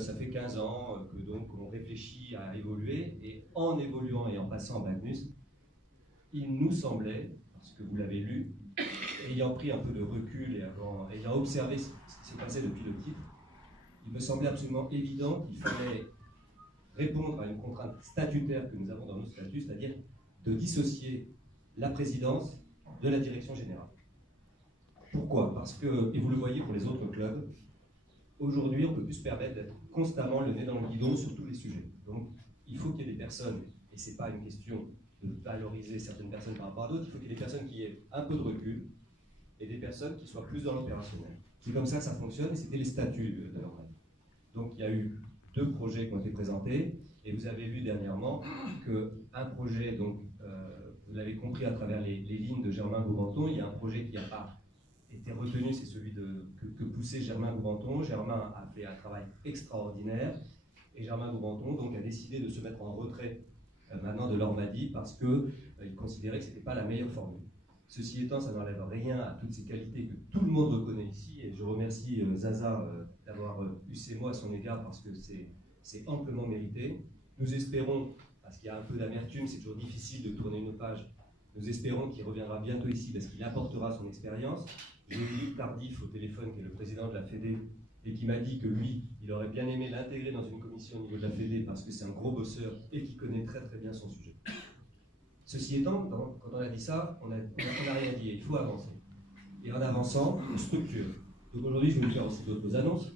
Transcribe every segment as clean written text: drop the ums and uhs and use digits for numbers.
Ça fait 15 ans que donc on réfléchit à évoluer, et en évoluant et en passant en Magnus, il nous semblait, parce que vous l'avez lu, ayant pris un peu de recul et ayant observé ce qui s'est passé depuis le titre, il me semblait absolument évident qu'il fallait répondre à une contrainte statutaire que nous avons dans nos statuts, c'est-à-dire de dissocier la présidence de la direction générale. Pourquoi? Parce que, et vous le voyez pour les autres clubs, aujourd'hui, on ne peut plus se permettre d'être constamment le nez dans le guidon sur tous les sujets. Donc, il faut qu'il y ait des personnes, et ce n'est pas une question de valoriser certaines personnes par rapport à d'autres, il faut qu'il y ait des personnes qui aient un peu de recul et des personnes qui soient plus dans l'opérationnel. C'est comme ça que ça fonctionne, et c'était les statuts de l'organe. Donc, il y a eu 2 projets qui ont été présentés, et vous avez vu dernièrement qu'un projet, donc, vous l'avez compris à travers les lignes de Germain Goubenton, il y a un projet qui n'a pas été retenu, c'est celui que poussait Germain Goubenton. Germain a fait un travail extraordinaire, et Germain Goubenton donc a décidé de se mettre en retrait maintenant de l'Ormadi parce qu'il considérait que ce n'était pas la meilleure formule. Ceci étant, ça n'enlève rien à toutes ces qualités que tout le monde reconnaît ici, et je remercie Zaza d'avoir eu ces mots à son égard parce que c'est amplement mérité. Nous espérons, parce qu'il y a un peu d'amertume, c'est toujours difficile de tourner une page, nous espérons qu'il reviendra bientôt ici parce qu'il apportera son expérience. J'ai eu Luc Tardif au téléphone, qui est le président de la Fédé, et qui m'a dit que lui, il aurait bien aimé l'intégrer dans une commission au niveau de la Fédé parce que c'est un gros bosseur et qui connaît très très bien son sujet. Ceci étant, quand on a dit ça, on n'a rien dit, il faut avancer. Et en avançant, on structure. Donc aujourd'hui, je vais vous faire aussi d'autres annonces.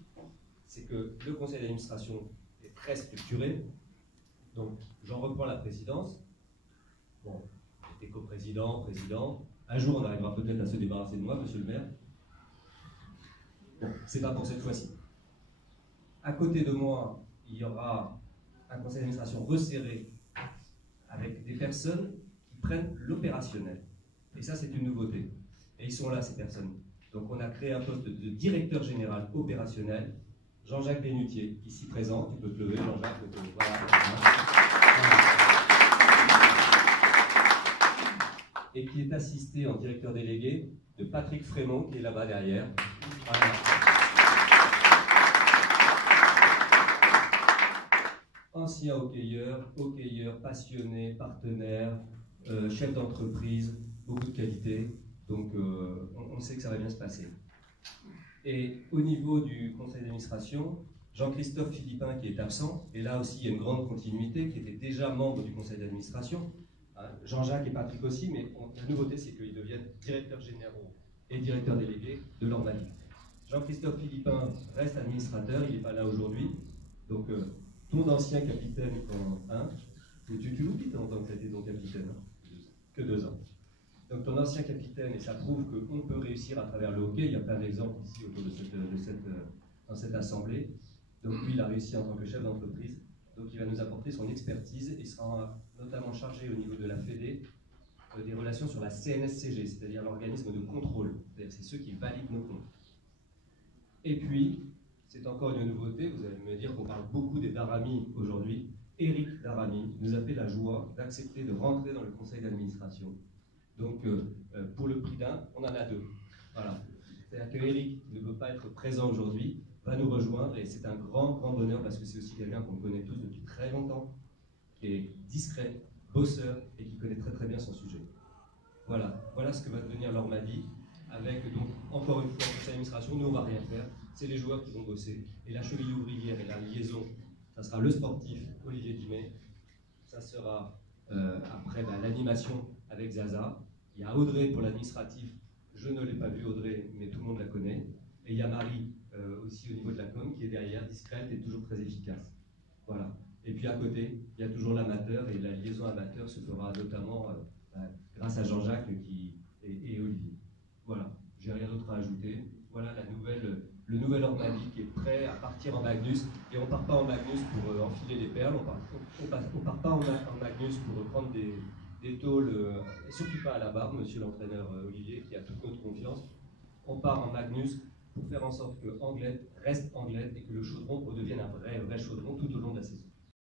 C'est que le conseil d'administration est très structuré. Donc j'en reprends la présidence. Bon, j'étais coprésident, président. Un jour, on arrivera peut-être à se débarrasser de moi, monsieur le maire. Bon, c'est pas pour cette fois-ci. À côté de moi, il y aura un conseil d'administration resserré avec des personnes qui prennent l'opérationnel. Et ça, c'est une nouveauté. Et ils sont là, ces personnes. Donc, on a créé un poste de directeur général opérationnel. Jean-Jacques Bénutier, ici présent. Tu peux te lever, Jean-Jacques. Voilà. Et qui est assisté en directeur délégué de Patrick Frémont, qui est là-bas derrière. Voilà. Ancien hockeyeur, passionné, partenaire, chef d'entreprise, beaucoup de qualités. Donc on sait que ça va bien se passer. Et au niveau du conseil d'administration, Jean-Christophe Philippin qui est absent, et là aussi il y a une grande continuité, qui était déjà membre du conseil d'administration. Jean-Jacques et Patrick aussi, mais la nouveauté c'est qu'ils deviennent directeurs généraux et directeurs délégués de l'Ormadi. Jean-Christophe Philippin reste administrateur, il n'est pas là aujourd'hui. Donc ton ancien capitaine en 1, tu l'oublies en tant que ça a été ton capitaine, hein, que 2 ans. Donc ton ancien capitaine, et ça prouve qu'on peut réussir à travers le hockey, il y a plein d'exemples ici autour dans cette assemblée. Donc lui, il a réussi en tant que chef d'entreprise. Donc il va nous apporter son expertise et sera notamment chargé au niveau de la Fédé des relations sur la CNSCG, c'est-à-dire l'organisme de contrôle. C'est ceux qui valident nos comptes. Et puis, c'est encore une nouveauté, vous allez me dire qu'on parle beaucoup des Daramy aujourd'hui. Éric Daramy nous a fait la joie d'accepter de rentrer dans le conseil d'administration. Donc, pour le prix d'un, on en a 2. Voilà. C'est-à-dire que Éric ne peut pas être présent aujourd'hui, va nous rejoindre, et c'est un grand, grand bonheur parce que c'est aussi quelqu'un qu'on connaît tous depuis très longtemps, qui est discret, bosseur et qui connaît très très bien son sujet. Voilà, voilà ce que va devenir l'Ormadi, avec donc encore une fois le conseil d'administration. Nous on va rien faire, c'est les joueurs qui vont bosser, et la cheville ouvrière et la liaison, ça sera le sportif Olivier Dimet, ça sera après l'animation avec Zaza. Il y a Audrey pour l'administratif, je ne l'ai pas vue Audrey, mais tout le monde la connaît, et il y a Marie aussi au niveau de la com qui est derrière, discrète et toujours très efficace. Voilà. Et puis à côté, il y a toujours l'amateur, et la liaison amateur se fera notamment grâce à Jean-Jacques et Olivier. Voilà, j'ai rien d'autre à ajouter. Voilà le nouvel Ormadi qui est prêt à partir en Magnus. Et on ne part pas en Magnus pour enfiler des perles, on ne part pas en Magnus pour prendre des tôles, et surtout pas à la barre, monsieur l'entraîneur Olivier, qui a toute notre confiance. On part en Magnus pour faire en sorte que Anglette reste Anglette et que le chaudron redevienne un vrai chaudron tout au long de la saison.